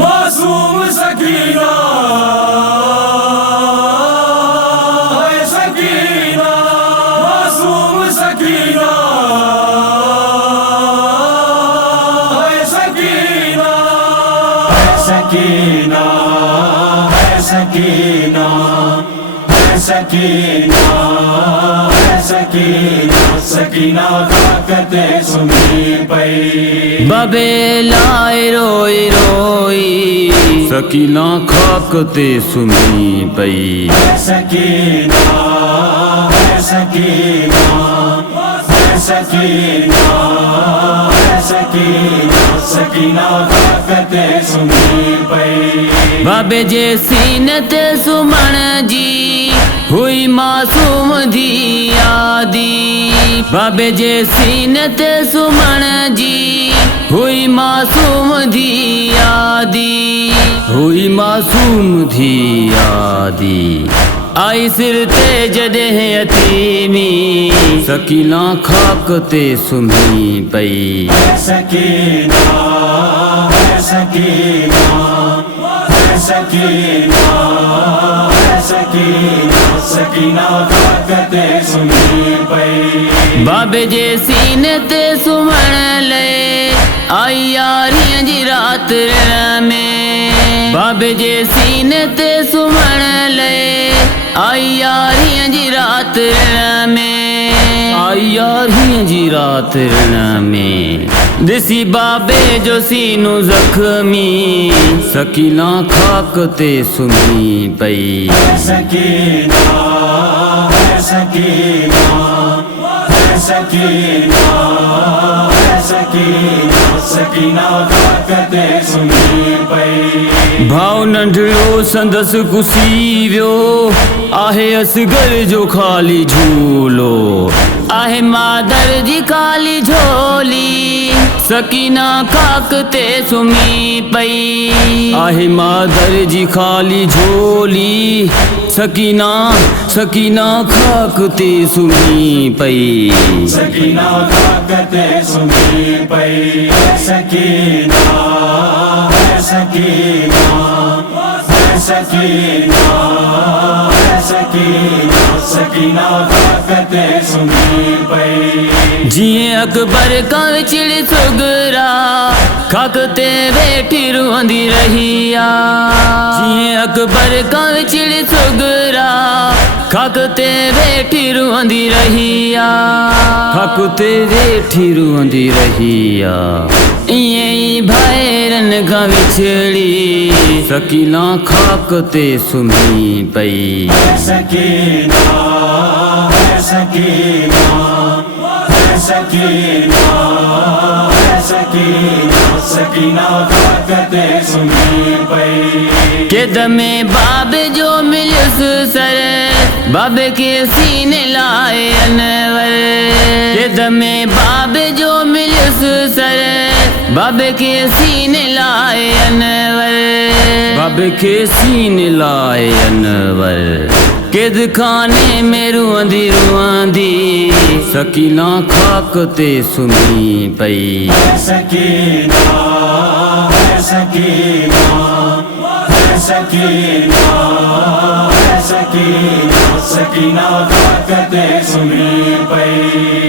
معصوم سکینہ ہے سکینہ معصوم سکینہ ہے سکینہ ہے سکینہ ہے سکینہ ہے سکینہ ہے سکینہ سکینہ طاقت سنی پئی بابے لائے روئی روئی سکینہ خاک تے سمی پئی سکینہ ہے سکینہ ہے سکینہ ہے سکینہ سکینہ طاقت سنی پئی بابے جے سینے تے سمن جی ہوئی معصوم دی یادی بابے جے سینے تے سمن جی ہوئی معصوم دی یادی ہوئی معصوم دی یادی آئی سر تے جدے یتیمی سکینہ خاک تے سمی پئی سکینہ ہے سکینہ ہے سکینہ ہے سکینہ سکینہ طاقت سنی پئی بابے جے سینے تے سمن لے آئی یاریاں جی رات میں بابے جے سینے تے سمن لے آئی یاریاں جی رات میں آئی یاریاں جی رات میں دسی بابے جو سینو زخمی سکینہ خاک تے سمی پئی سکینہ ہے سکینہ ہے سکینہ ہے سکینہ سکینہ طاقت سنی پئی بھاؤ ننڈڑو سندس کسی ویو آہے اصغر جو خالی جھولو آہے مادر جی خالی جھولی سکینہ خاک تے سمی پئی آہے مادر جی خالی جھولی سکینہ سکینہ خاک تے سمی پئی سکینہ طاقت سنی پئی سکینہ ہے سکینہ ہے سکینہ ہے سکینہ سکینہ طاقت سنی پئی جیے اکبر کا چڑ سگرا خاک تے بیٹھی روندی رہی جیے اکبر کا چڑ سگرا خاک تے بیٹھی روندی رہی خاک تے بیٹھی روندی رہی ایئں بھائرن کا وچھڑی سکینہ خاک تے سمی پئی سکینہ ہے سکینہ ہے سکینہ ہے سکینہ سکینہ طاقت سنی پئی کہ دمے باب جو ملس سر باب کے سینے لائے انور کہ دمے باب جو ملس سر باب کے سینے لائے انور باب کے سینے لائے انور قید خانے میں رواندی رواندی سکینہ خاک تے سمی پئی سکینہ ہے سکینہ ہے سکینہ ہے سکینہ سکینہ طاقت سنی پئی